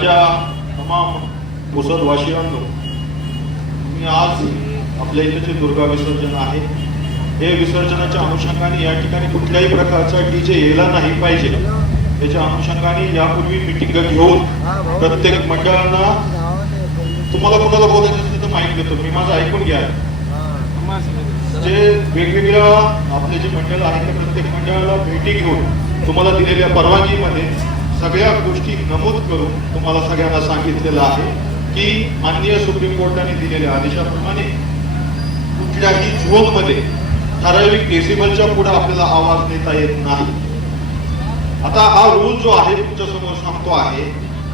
माझ्या तमाम पुसद वाशियांनो मी आज आपल्या इथे जे दुर्गा विसर्जन आहे हे विसर्जनाच्या अनुषंगाने या ठिकाणी कुठल्याही प्रकारचा डीजे यायला नाही पाहिजे. त्याच्या अनुषंगाने यापूर्वी मिटिंग घेऊन प्रत्येक मंडळांना तुम्हाला कोणाला बोलायचं असेल तर माहिती देतो. मी माझं ऐकून घ्या. जे वेगवेगळ्या आपले जे मंडळ आहेत त्या प्रत्येक मंडळाला भेटी घेऊन तुम्हाला दिलेल्या परवानगीमध्ये सगळ्या गोष्टी नमूद करून तुम्हाला सगळ्यांना सांगितलेलं आहे की माननीय सुप्रीम कोर्टाने दिलेल्या आदेशाप्रमाणे कुठल्याही झोनमध्ये ठराविक डेसिबलच्या पुढे आपल्याला आवाज देता येत नाही. आता हा रूल जो आहे तुमच्यासमोर सांगतो आहे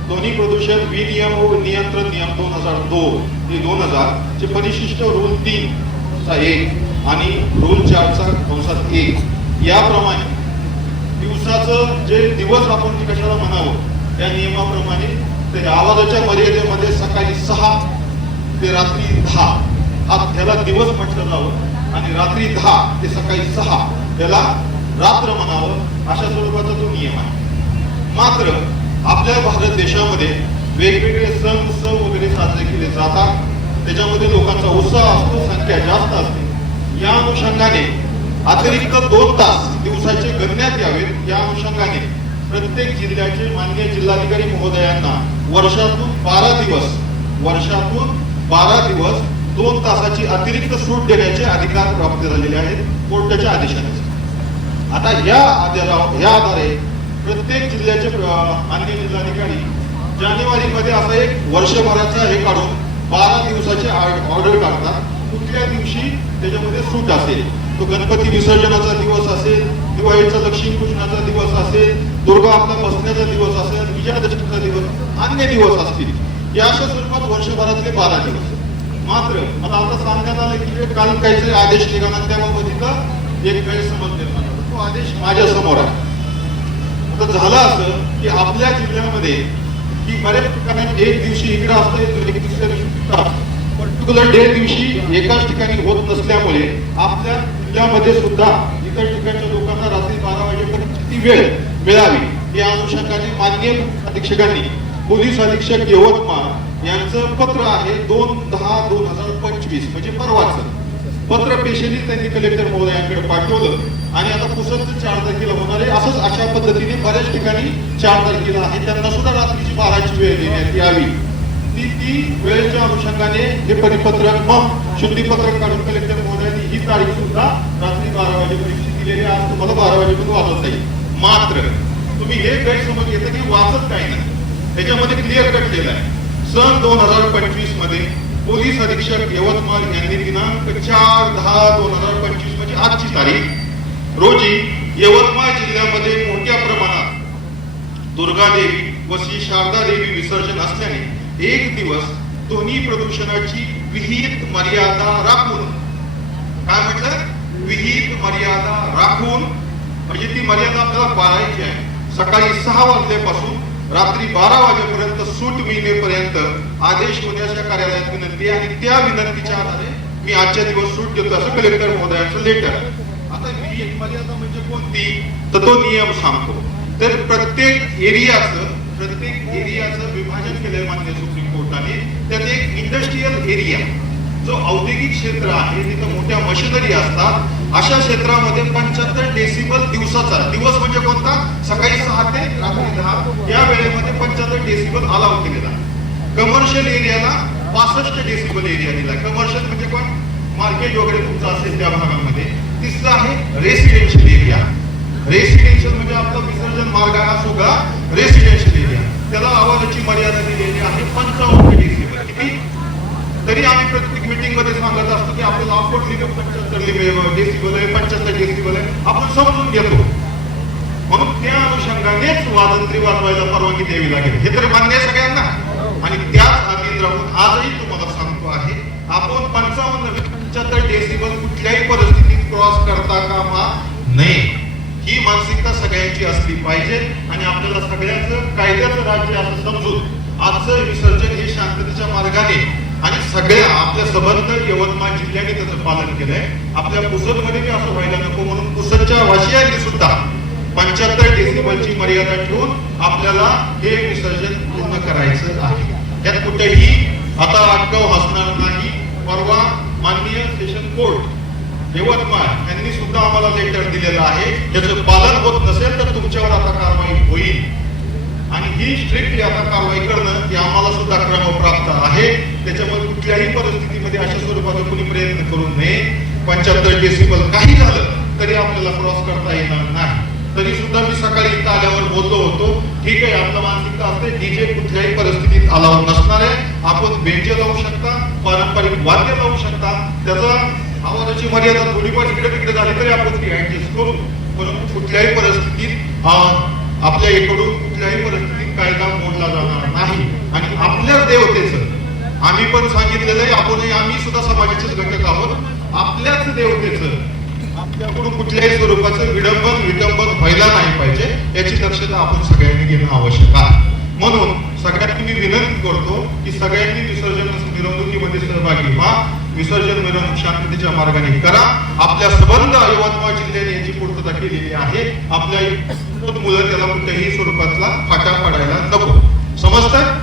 ध्वनी प्रदूषण विनियम व नियंत्रण नियम दोन हजार दोन ते दोन हजार चे परिशिष्ट रूल तीन चा एक आणि रूल चारचा कंसात एक. याप्रमाणे दिवसाचं जे दिवस आपण कशाला म्हणावं? त्या नियमाप्रमाणे ते आवाजाच्या मर्यादेमध्ये सकाळी सहा ते रात्री दहा. हा त्याला दिवस म्हटलं जावं आणि रात्री दहा ते सकाळी सहा त्याला रात्र म्हणावं. अशा स्वरूपाचा तो नियम आहे. मात्र आपल्या भारत देशामध्ये वेगवेगळे सण उत्सव वगैरे साजरे केले जातात. त्याच्यामध्ये लोकांचा उत्साह असतो संख्या जास्त असते. या अनुषंगाने अतिरिक्त दोन तास दिवसाचे गणण्यात यावे प्रत्येक जिल्ह्याचे मान्य जिल्हाधिकारी महोदयांना वर्षातून बारा दिवस वर्षातून बारा दिवस दोन तासाची अतिरिक्त सूट देण्याचे अधिकार प्राप्त झालेले आहेत कोर्टाच्या आदेशाने आता या आधारावर या आधारे प्रत्येक जिल्ह्याचे माननीय जिल्हाधिकारी जानेवारी मध्ये असं एक वर्षभराचा हे काढून बारा दिवसाचे ऑर्डर काढतात. कुठल्या दिवशी त्याच्यामध्ये सूट असेल? तो गणपती विसर्जनाचा दिवस असेल दिवाळीचा लक्ष्मीपूजनाचा दिवस असेल दुर्गा आपला बसण्याचा दिवस असेल विजयादशमीचा दिवस अन्य दिवस असतील या अशा स्वरूपात वर्षभरातले बारा दिवस. मात्र मला आता सांगण्यात आलं की काल काहीतरी आदेश निघाला त्याबाबत एक गैरसमज निर्माण झाला. तो आदेश माझ्यासमोर आहे. आता झालं असं की आपल्या जिल्ह्यामध्ये की बऱ्याच ठिकाणी एक दिवशी इकडे असतं एक दुसऱ्या दिवशी पर्टिक्युलर डे दिवशी एकाच ठिकाणी होत नसल्यामुळे आपल्या जिल्ह्यामध्ये सुद्धा इतर ठिकाणच्या लोकांना रात्री बारा वाजेपर्यंत किती वेळ मिळावी या अनुषंगाने मान्य अधीक्षकांनी पोलीस अधीक्षक यवतमाळ यांचं पत्र आहे दोन दहा दोन हजार पंचवीस म्हणजे परवाचं. पत्र पेशेने त्यांनी कलेक्टर महोदयांकडे पाठवलं आणि आता पुसंत चार तारखेला होणार आहे. असंच अशा पद्धतीने बऱ्याच ठिकाणी चार तारखेला आहे. त्यांना सुद्धा रात्रीची बाराची वेळ देण्यात यावी. ती ती वेळेच्या अनुषंगाने हे परिपत्रक मग शुद्धीपत्रक काढून कलेक्टर महोदयांनी ही तारीख सुद्धा रात्री बारा वाजेपर्यंत दिलेली आज तुम्हाला बारा वाजेपर्यंत वाजवता येईल. मात्र तुम्ही हे गैरसमज घेता की वाचत काही नाही. त्याच्यामध्ये क्लिअर कट केलं आहे. सन दोन हजार पंचवीसमध्ये पोलीस अधीक्षक यवतमाळ यांनी दिनांक चार दहा दोन हजार पंचवीस म्हणजे आजची तारीख रोजी यवतमाळ जिल्ह्यामध्ये मोठ्या प्रमाणात दुर्गा देवी व श्री शारदा देवी विसर्जन असल्याने एक दिवस ध्वनी प्रदूषणाची विहित मर्यादा राखून. काय म्हटलं? विहित मर्यादा राखून म्हणजे ती मर्यादा आपल्याला पाळायची आहे. सकाळी सहा वाजल्यापासून रात्री बारा वाजेपर्यंत सूट मिळणेपर्यंत आदेश होण्याच्या कार्यालयात विनंती आणि त्या विनंतीच्या आधारे मी आजच्या दिवस सूट देतो असं कलेक्टर महोदयांचं लेटर आता विहित मर्यादा म्हणजे कोणती? तर तो नियम सांगतो. तर प्रत्येक एरियाचं प्रत्येक एरियाचं विभाजन केलंय मान्य सुप्रीम कोर्टाने. त्यात एक इंडस्ट्रीयल एरिया जो औद्योगिक क्षेत्र आहे तिथं मोठ्या मशिनरी असतात. अशा क्षेत्रामध्ये पंच्याहत्तर डेसिबल दिवसाचा दिवस म्हणजे कोणता? सकाळी सहा ते रात्री दहा. या वेळेमध्ये पंच्याहत्तर डेसिबल अलाव केलेला. कमर्शियल एरियाला पासष्ट डेसिबल एरिया दिला. कमर्शियल म्हणजे कोण? मार्केट वगैरे तुमचं असेल त्या भागामध्ये. तिसरा आहे रेसिडेन्शियल एरिया रेसिडेन्शियल म्हणजे आपला विसर्जन मार्ग हा सुद्धा रेसिडेन्शियल एरिया त्याला आवाजाची मर्यादा दिलेली आहे. पंचावन्न डेसिबल किती तरी आम्ही प्रत्येक मीटिंग मध्ये सांगत असतो की आपण ऑफकोर्स लिमिट पंच्याहत्तर लिहिले डेसिबल आहे पंच्याहत्तर डेसिबल आहे. आपण समजून घेतो. म्हणून त्या अनुषंगानेच वाजंत्री वाजवायला परवानगी द्यावी लागेल. हे तर मान्य आहे सगळ्यांना. आणि त्याच अधीन राहून आजही तुम्हाला सांगतो आहे आपण पंचावन्न पंच्याहत्तर डेसिबल कुठल्याही परिस्थितीत क्रॉस करता कामा नये. ही मानसिकता सगळ्यांची असली पाहिजे आणि आपल्याला सगळ्यांचं कायद्याचं राज्य असं समजून आजचं विसर्जन हे शांततेच्या मार्गाने आणि सगळ्या आपल्या सबंध यवतमाळ जिल्ह्याने त्याचं पालन केलंय. आपल्या पुसदमध्ये बी असं व्हायला नको म्हणून पुसदच्या वाशियांनी सुद्धा. पंच्याहत्तर डेसिबलची मर्यादा ठेवून आपल्याला हे विसर्जन पूर्ण करायचं आहे. त्यात कुठेही आता अटकाव असणार नाही. परवा माननीय सेशन कोर्ट यवतमाळ यांनी सुद्धा आम्हाला लेटर दिलेलं आहे. त्याचं पालन होत नसेल तर तुमच्यावर आता कारवाई होईल. आणि ही स्ट्रिक्टली आता कारवाई करणं ही आम्हाला सुद्धा क्रमप्राप्त आहे. त्याच्यामुळे कुठल्याही परिस्थितीमध्ये अशा स्वरूपाचा कोणी प्रयत्न करू नये. पंच्याहत्तर डेसिबल काही झालं तरी आपल्याला क्रॉस करता येणार नाही. तरी सुद्धा मी सकाळी इथं आल्यावर बोललो होतो ठीक आहे आपलं मानसिकता असते. डीजे कुठल्याही परिस्थितीत अलाव नसणार आहे. आपण बेंजे लावू शकता पारंपरिक वाद्य लावू शकता. त्याचा आवाजाची मर्यादा थोडीफार इकडे तिकडे झाली तरी आपण ती ऍडजस्ट करू परंतु कुठल्याही परिस्थितीत आपल्या इकडून कुठल्याही परिस्थितीत कायदा मोडला जाणार नाही. आणि आपल्याच देवतेचं आम्ही पण सांगितलेलं आहे आपणही आम्ही सुद्धा समाजाचेच घटक आहोत. आपल्याच देवतेचं आपल्याकडून कुठल्याही स्वरूपाचं विडंबन विटंबन व्हायला नाही पाहिजे याची दक्षता आपण सगळ्यांनी घेणं आवश्यक आहे. म्हणून सगळ्यांनी मी विनंती करतो की सगळ्यांनी विसर्जन मिरवणुकीमध्ये सहभागी व्हा. विसर्जन मिरवणूक शांततेच्या मार्गाने करा. आपल्या सबंध यवतमाळ जिल्ह्याने याची पूर्तता केलेली आहे. आपल्या मुलं त्याला कुठल्याही स्वरूपातला फाटा पडायला नको. समजतंय?